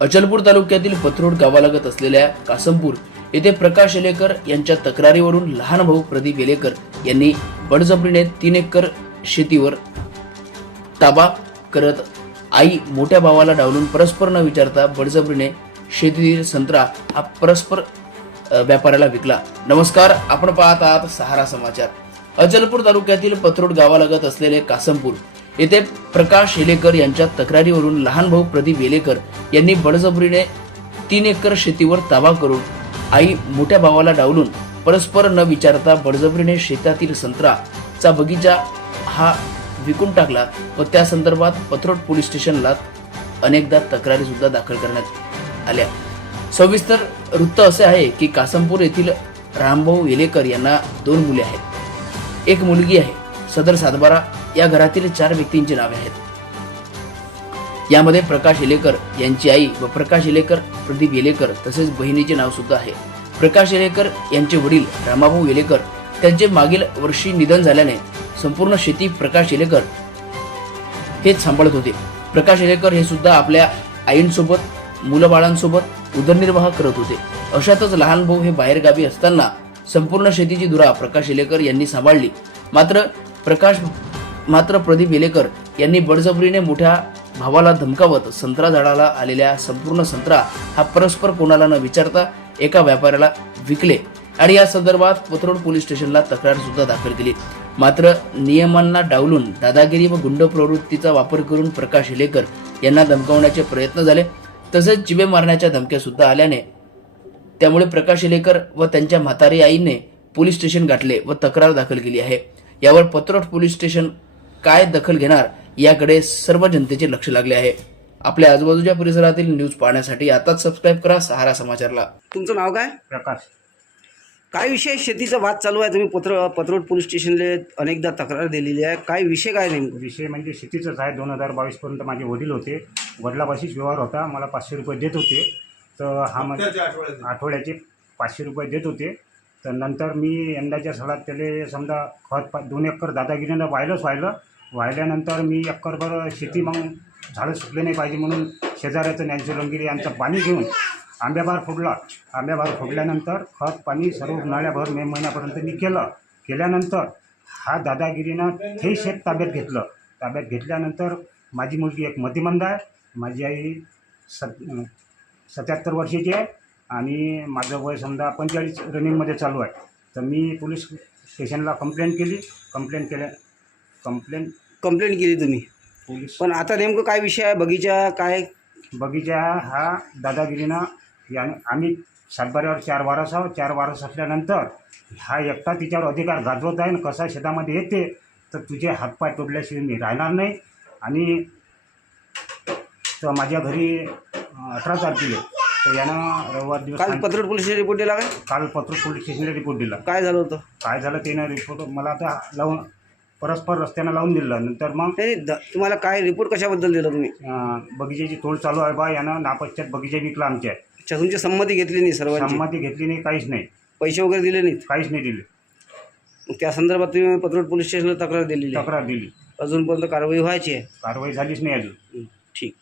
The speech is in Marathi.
अचलपूर तालुक्यातील पथरोड गावालगत असलेल्या कासमपूर येथे प्रकाश येलेकर यांच्या तक्रारीवरून लहान भाऊ प्रदीप येलेकर यांनी बडजबरीने तीन एकर शेतीवर ताबा करत आई मोठ्या भावाला डावलून परस्पर न विचारता बडजबरीने शेतीतील संत्रा हा परस्पर व्यापाऱ्याला विकला. नमस्कार आपण पाहत आहात सहारा समाचार. अचलपूर तालुक्यातील पथरोड गावालगत असलेले कासमपूर येथे प्रकाश येलेकर यांच्या तक्रारीवरून लहान भाऊ प्रदीप येलेकर यांनी बळजबरीने तीन एकर शेतीवर ताबा करून आई मोठ्या भावाला डावलून परस्पर न विचारता बळजबरीने शेतातील संत्राचा बगीचा हा विकून टाकला व त्या संदर्भात पथरोड पोलीस स्टेशनला अनेकदा तक्रारी सुद्धा दाखल करण्यात आल्या. सविस्तर वृत्त असे आहे की कासमपूर येथील रामभाऊ येलेकर यांना दोन मुले आहेत. एक मुलगी आहे सदर सातबारा या घरातील चार व्यक्तींची नावे आहेत. यामध्ये प्रकाश इलेकर यांची आई व प्रकाश इलेकर प्रदीप येलेकर तसेच बहिणीचे नाव सुद्धा आहे. प्रकाश येलेकर यांचे वडील रामाभाऊ येलेकर त्यांचे मागील वर्षी निधन झाल्याने संपूर्ण शेती प्रकाश येलेकर हे सांभाळत होते. प्रकाश येलेकर हे सुद्धा आपल्या आईंसोबत मुलंबाळांसोबत उदरनिर्वाह करत होते. अशातच लहान भाऊ हे बाहेरगावी असताना संपूर्ण शेतीची धुरा प्रकाश येलेकर यांनी सांभाळली. मात्र प्रकाश मात्र प्रदीप येलेकर यांनी बळजबरीने मोठ्या भावाला धमकावत संत्रा झाडाला आलेल्या संपूर्ण संत्रा हा परस्पर कोणाला न विचारता एका व्यापाऱ्याला विकले. आणि या संदर्भात पथरोड पोलीस स्टेशनला तक्रार सुद्धा दाखल केली. मात्र नियमांना डावलून दादागिरी व गुंड प्रवृत्तीचा वापर करून प्रकाश इलेकर यांना धमकावण्याचे प्रयत्न झाले. तसेच जिवे मारण्याच्या धमक्या सुद्धा आल्याने त्यामुळे प्रकाश इलेकर व त्यांच्या म्हातारी आईने पोलीस स्टेशन गाठले व तक्रार दाखल केली आहे. यावर पत्रोट पोलीस स्टेशन काय दखल घेणार याकडे सर्व जनतेचे लक्ष लागले आहे. आपल्या आजूबाजूच्या परिसरातील न्यूज पाहण्यासाठी आताच सबस्क्राईब करा सहारा समाचारला. तुमचं नाव काय? प्रकाश. काय विषय? शेतीचा वाद चालू आहे. तुम्ही पत्र पत्रोड पोलीस स्टेशनला अनेकदा तक्रार दिलेली आहे. काय विषय काय नेमकं? विषय म्हणजे शेतीचंच आहे. दोन हजार बावीसपर्यंत माझे वडील होते. वडिलापाशीच व्यवहार होता. मला पाचशे रुपये देत होते. तर हा म्हणजे आठवड्याचे. पाचशे रुपये देत होते. तर नंतर मी यंदाच्या सणात त्याला समजा खत पा दोन एकर दादागिरीनं वाहिलंच वाहिलं वाढल्यानंतर मी अक्करभर शेती मग झाडं सुकले नाही पाहिजे म्हणून शेजाऱ्याचं ज्ञानशे रंगिरी यांचं पाणी घेऊन आंब्याभार फोडला. आंब्याभार फोडल्यानंतर खत पाणी सर्व उन्हाळ्याभर मे महिन्यापर्यंत मी केलं. केल्यानंतर हा दादागिरीनं हे शेत ताब्यात घेतलं. ताब्यात घेतल्यानंतर माझी मुलगी एक मतिमंद आहे. माझी आई सत सत्याहत्तर वर्षाची आहे आणि माझं वय समजा पंचेचाळीस रनिंगमध्ये चालू आहे. तर मी पोलीस स्टेशनला कंप्लेंट केली. कंप्लेंट केल्या कंप्लेंट कंप्लेंट केली तुम्ही. पोलीस. पण आता नेमकं काय विषय आहे? बगीचा काय? बगीचा हा दादागिरीनं या आम्ही सातबाऱ्यावर चार वारस आहोत. चार वारस असल्यानंतर हा एकटा तिच्यावर अधिकार गाजवत आहे आणि कसा शेतामध्ये येते तर तुझे हातपाय तोडल्याशिवाय मी राहणार नाही. आणि तर माझ्या घरी अठरा तारखेला तर यानं रविवार दिवस काल पत्रोड पोलीस स्टेशन रिपोर्ट दिला काय? काल पत्र पोलीस स्टेशनला रिपोर्ट दिला. काय झालं होतं? काय झालं त्यानं रिपोर्ट मला आता लावून परस्पर रस्त्यानं लावून दिलं. नंतर मग नाही द- तुम्हाला काय रिपोर्ट कशाबद्दल दिला तुम्ही? अं, बगीच्याची तोड चालू आहे बा यानं नापश्चात बगीचा विकला आमच्या. अच्छा तुमची संमती घेतली नाही सर्वांची? संमती घेतली नाही काहीच नाही. पैसे वगैरे दिले नाहीत? काहीच नाही दिले. मग त्या संदर्भात तुम्ही पत्रोड पोलीस स्टेशनला तक्रार दिलेली आहे. तक्रार दिली. अजूनपर्यंत कारवाई व्हायची आहे? कारवाई झालीच नाही अजून. हं, ठीक.